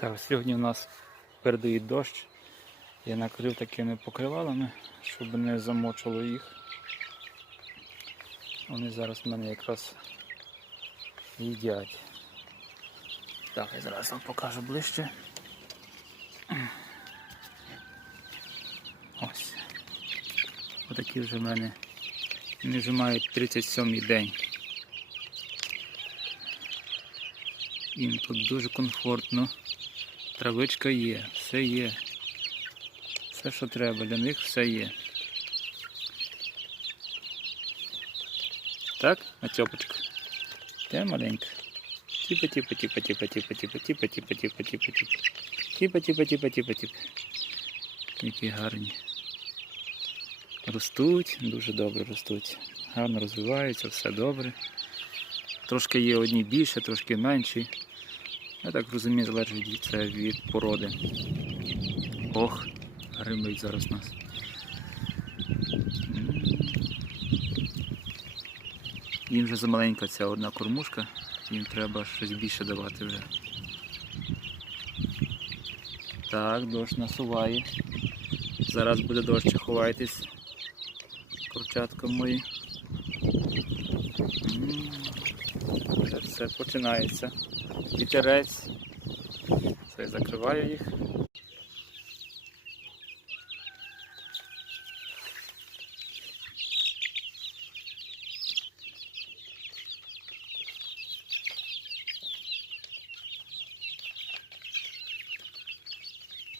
Так, сьогодні у нас передають дощ. Я накрив такими покривалами, щоб не замочило їх. Вони зараз в мене якраз їдять. Так, я зараз вам покажу ближче. Ось. Отакі вже в мене. Вони вже мають 37 день. Їм тут дуже комфортно. Травичка є, все є. Все, що треба, для них все є. Так, Матьопочка? Де маленька? Тіпа, тіпа, тіпа, тіпа, тіпа, тіпа, тіпа, тіпа, тіпа, тіпа, тіпа. Тіпа, тіпа, тіпа, тіпа, тіпа. Які гарні. Ростуть, дуже добре ростуть. Гарно розвиваються, все добре. Трошки є одні більше, трошки менші. Я так розумію, залежить це від породи. Ох, гримить зараз нас. Їм вже замаленька ця одна кормушка, їм треба щось більше давати вже. Так, дощ насуває. Зараз буде дощ, ховайтесь. Курчатка мої. М. Все починається. Вітерець. Це закриваю їх.